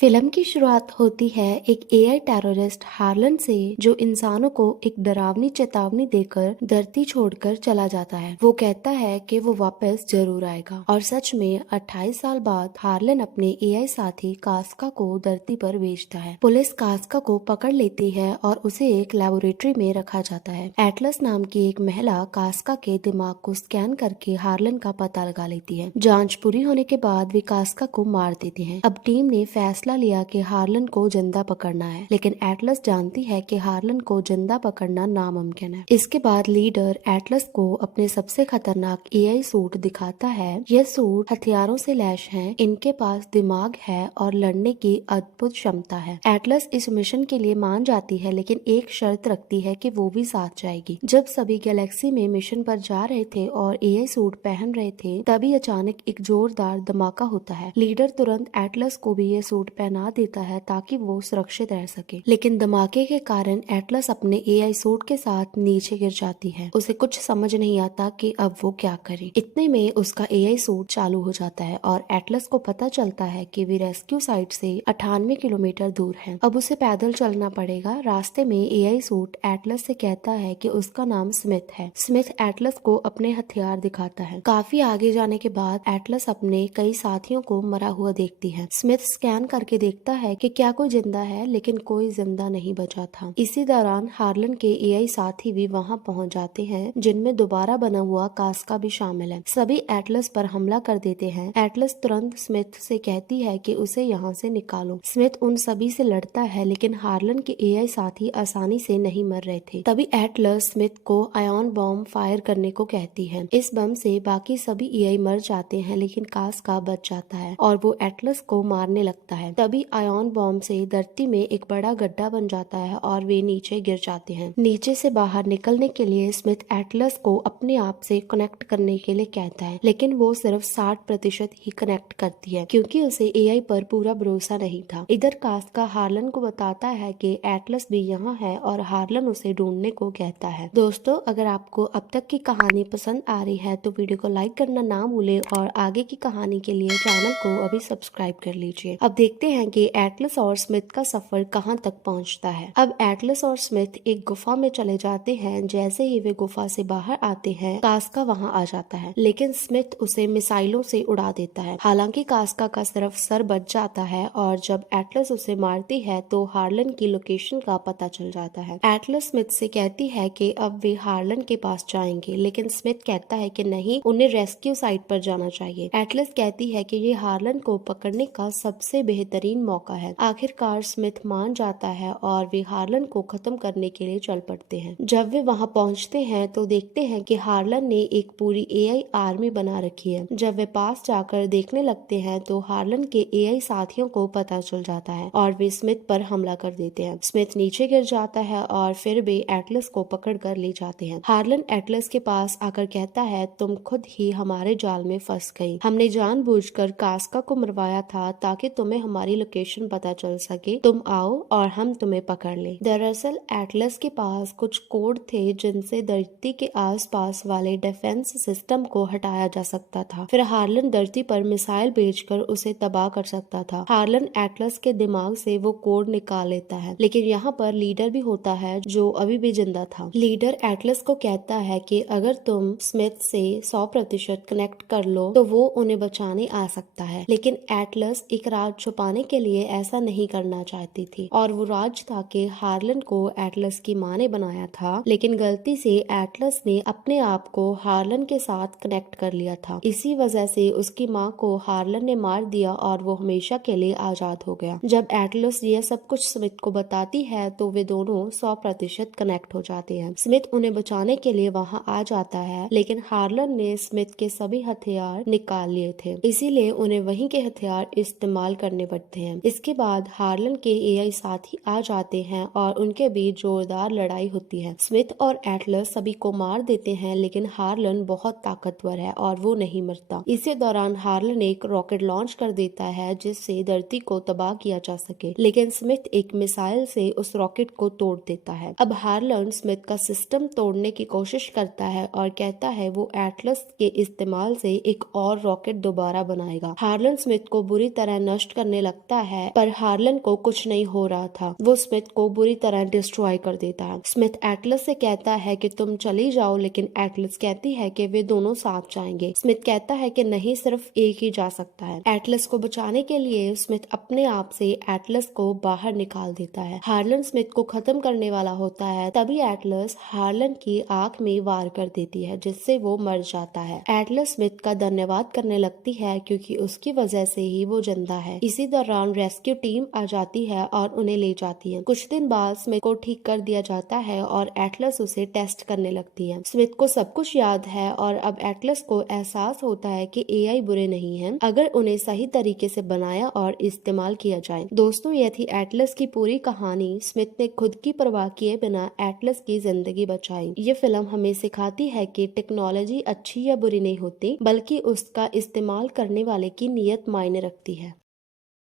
Film की शुरुआत होती है एक एआई टेररिस्ट हार्लन से जो इंसानों को एक डरावनी चेतावनी देकर धरती छोड़कर चला जाता है। वो कहता है कि वो वापस जरूर आएगा और सच में 28 साल बाद हार्लन अपने एआई साथी कास्का को धरती पर भेजता है। पुलिस कास्का को पकड़ लेती है और उसे एक लेबोरेटरी में रखा जाता है। एटलस नाम की एक महिला कास्का के दिमाग को स्कैन करके हार्लन का पता लगा लेती है। जांच पूरी होने के बाद वे कास्का को मार देती है। अब टीम ने फैसला लिया कि हार्लन को जिंदा पकड़ना है, लेकिन एटलस जानती है कि हार्लन को जिंदा पकड़ना नामुमकिन है। इसके बाद लीडर एटलस को अपने सबसे खतरनाक एआई सूट दिखाता है। यह सूट हथियारों से लैस है, इनके पास दिमाग है और लड़ने की अद्भुत क्षमता है। एटलस इस मिशन के लिए मान जाती है, लेकिन एक शर्त रखती है कि वो भी साथ जाएगी। जब सभी गैलेक्सी में मिशन पर जा रहे थे और एआई सूट पहन रहे थे, तभी अचानक एक जोरदार धमाका होता है। लीडर तुरंत एटलस को भी ये सूट पहना देता है ताकि वो सुरक्षित रह सके, लेकिन धमाके के कारण एटलस अपने एआई सूट के साथ नीचे गिर जाती है। उसे कुछ समझ नहीं आता कि अब वो क्या करे। इतने में उसका एआई सूट चालू हो जाता है और एटलस को पता चलता है कि वे रेस्क्यू साइट से 98 किलोमीटर दूर है। अब उसे पैदल चलना पड़ेगा। रास्ते में एआई सूट एटलस से कहता है कि उसका नाम स्मिथ है। स्मिथ एटलस को अपने हथियार दिखाता है। काफी आगे जाने के बाद एटलस अपने कई साथियों को मरा हुआ देखती है। स्मिथ स्कैन करके देखता है कि क्या कोई जिंदा है, लेकिन कोई जिंदा नहीं बचा था। इसी दौरान हार्लन के एआई साथी भी वहां पहुंच जाते हैं, जिनमें दोबारा बना हुआ कास्का भी शामिल है। सभी एटलस पर हमला कर देते हैं। एटलस तुरंत स्मिथ से कहती है कि उसे यहाँ से निकालो। स्मिथ उन सभी से लड़ता है, लेकिन हार्लन के एआई साथी आसानी से नहीं मर रहे थे। तभी एटलस स्मिथ को आयन बॉम्ब फायर करने को कहती है। इस बम से बाकी सभी एआई मर जाते हैं, लेकिन कास्का बच जाता है और वो एटलस को मारने लगता है। तभी आयन बॉम्ब से धरती में एक बड़ा गड्ढा बन जाता है और वे नीचे गिर जाते हैं। नीचे से बाहर निकलने के लिए स्मिथ एटलस को अपने आप से कनेक्ट करने के लिए कहता है, लेकिन वो सिर्फ 60% ही कनेक्ट करती है, क्योंकि उसे एआई पर पूरा भरोसा नहीं था। इधर कास्का हार्लन को बताता है कि एटलस भी यहाँ है और हार्लन उसे ढूंढने को कहता है। दोस्तों, अगर आपको अब तक की कहानी पसंद आ रही है तो वीडियो को लाइक करना ना भूले और आगे की कहानी के लिए चैनल को अभी सब्सक्राइब कर लीजिए। अब देखते हैं कि एटलस और स्मिथ का सफर कहां तक पहुंचता है। अब एटलस और स्मिथ एक गुफा में चले जाते हैं। जैसे ही वे गुफा से बाहर आते हैं, कास्का वहां आ जाता है, लेकिन स्मिथ उसे मिसाइलों से उड़ा देता है। हालांकि कास्का का सिर्फ सर बच जाता है और जब एटलस उसे मारती है तो हार्लन की लोकेशन का पता चल जाता है। एटलस स्मिथ से कहती है कि अब वे हार्लन के पास जाएंगे, लेकिन स्मिथ कहता है कि नहीं, उन्हें रेस्क्यू साइट पर जाना चाहिए। एटलस कहती है कि ये हार्लन को पकड़ने का सबसे बेहतरीन मौका है। आखिरकार स्मिथ मान जाता है और वे हार्लन को खत्म करने के लिए चल पड़ते हैं। जब वे वहां पहुंचते हैं तो देखते हैं कि हार्लन ने एक पूरी एआई आर्मी बना रखी है। जब वे पास जाकर देखने लगते हैं तो हार्लन के एआई साथियों को पता चल जाता है और वे स्मिथ पर हमला कर देते हैं। स्मिथ नीचे गिर जाता है और फिर वे एटलस को पकड़ कर ले जाते हैं। हार्लन एटलस के पास आकर कहता है, तुम खुद ही हमारे जाल में फंस गई। हमने जानबूझकर कास्का को मरवाया था ताकि तुम्हें हमारी लोकेशन पता चल सके। तुम आओ और हम तुम्हें पकड़ लें। दरअसल एटलस के पास कुछ कोड थे जिनसे धरती के आसपास वाले डिफेंस सिस्टम को हटाया जा सकता था। फिर हार्लन धरती पर मिसाइल भेजकर उसे तबाह कर सकता था। हार्लन एटलस के दिमाग से वो कोड निकाल लेता है, लेकिन यहाँ पर लीडर भी होता है जो अभी भी जिंदा था। लीडर एटलस को कहता है कि अगर तुम स्मिथ से 100% कनेक्ट कर लो तो वो उन्हें बचाने आ सकता है, लेकिन एटलस एक राज छुपाने के लिए ऐसा नहीं करना चाहती थी और वो राज था कि हार्लन को एटलस की माँ ने बनाया था, लेकिन गलती से एटलस ने अपने आप को हार्लन के साथ कनेक्ट कर लिया था। इसी वजह से उसकी माँ को हार्लन ने मार दिया और वो हमेशा के लिए आजाद हो गया। जब एटलस यह सब कुछ स्मिथ को बताती है तो वे दोनों 100% कनेक्ट हो जाते हैं। स्मिथ उन्हें बचाने के लिए वहाँ आ जाता है, लेकिन हार्लन ने स्मिथ के सभी हथियार निकाल लिए थे, इसीलिए उन्हें वहीं के हथियार इस्तेमाल करने पड़ते हैं। इसके बाद हार्लन के एआई साथी आ जाते हैं और उनके बीच जोरदार लड़ाई होती है। स्मिथ और एटलस सभी को मार देते हैं, लेकिन हार्लन बहुत ताकतवर है और वो नहीं मरता। इसी दौरान हार्लन एक रॉकेट लॉन्च कर देता है जिससे धरती को तबाह किया जा सके, लेकिन स्मिथ एक मिसाइल से उस रॉकेट को तोड़ देता है। अब हार्लन स्मिथ का सिस्टम तोड़ने की कोशिश करता है और कहता है वो एटलस के इस्तेमाल से एक और रॉकेट दोबारा बनाएगा। हार्लन स्मिथ को बुरी तरह नष्ट करने लगता है, पर हार्लन को कुछ नहीं हो रहा था। वो स्मिथ को बुरी तरह डिस्ट्रॉय कर देता है। स्मिथ एटलस से कहता है कि तुम चली जाओ, लेकिन एटलस कहती है कि वे दोनों साथ जाएंगे। स्मिथ कहता है कि नहीं, सिर्फ एक ही जा सकता है। एटलस को बचाने के लिए स्मिथ अपने आप से एटलस को बाहर निकाल देता है। हार्लन स्मिथ को खत्म करने वाला होता है, तभी एटलस हार्लन की आंख में वार कर देती है, जिससे वो मर जाता है। एटलस स्मिथ का धन्यवाद करने लगती है क्योंकि उसकी वजह से ही वो जिंदा है। इसी दौरान रेस्क्यू टीम आ जाती है और उन्हें ले जाती है। कुछ दिन बाद स्मिथ को ठीक कर दिया जाता है और एटलस उसे टेस्ट करने लगती है। स्मिथ को सब कुछ याद है और अब एटलस को एहसास होता है कि एआई बुरे नहीं हैं अगर उन्हें सही तरीके से बनाया और इस्तेमाल किया जाए। दोस्तों, यह थी एटलस की पूरी कहानी। स्मिथ ने खुद की परवाह किए बिना एटलस की जिंदगी बचाई। ये फिल्म हमें सिखाती है कि टेक्नोलॉजी अच्छी या बुरी नहीं होती, बल्कि उसका इस्तेमाल करने वाले की नीयत मायने रखती है।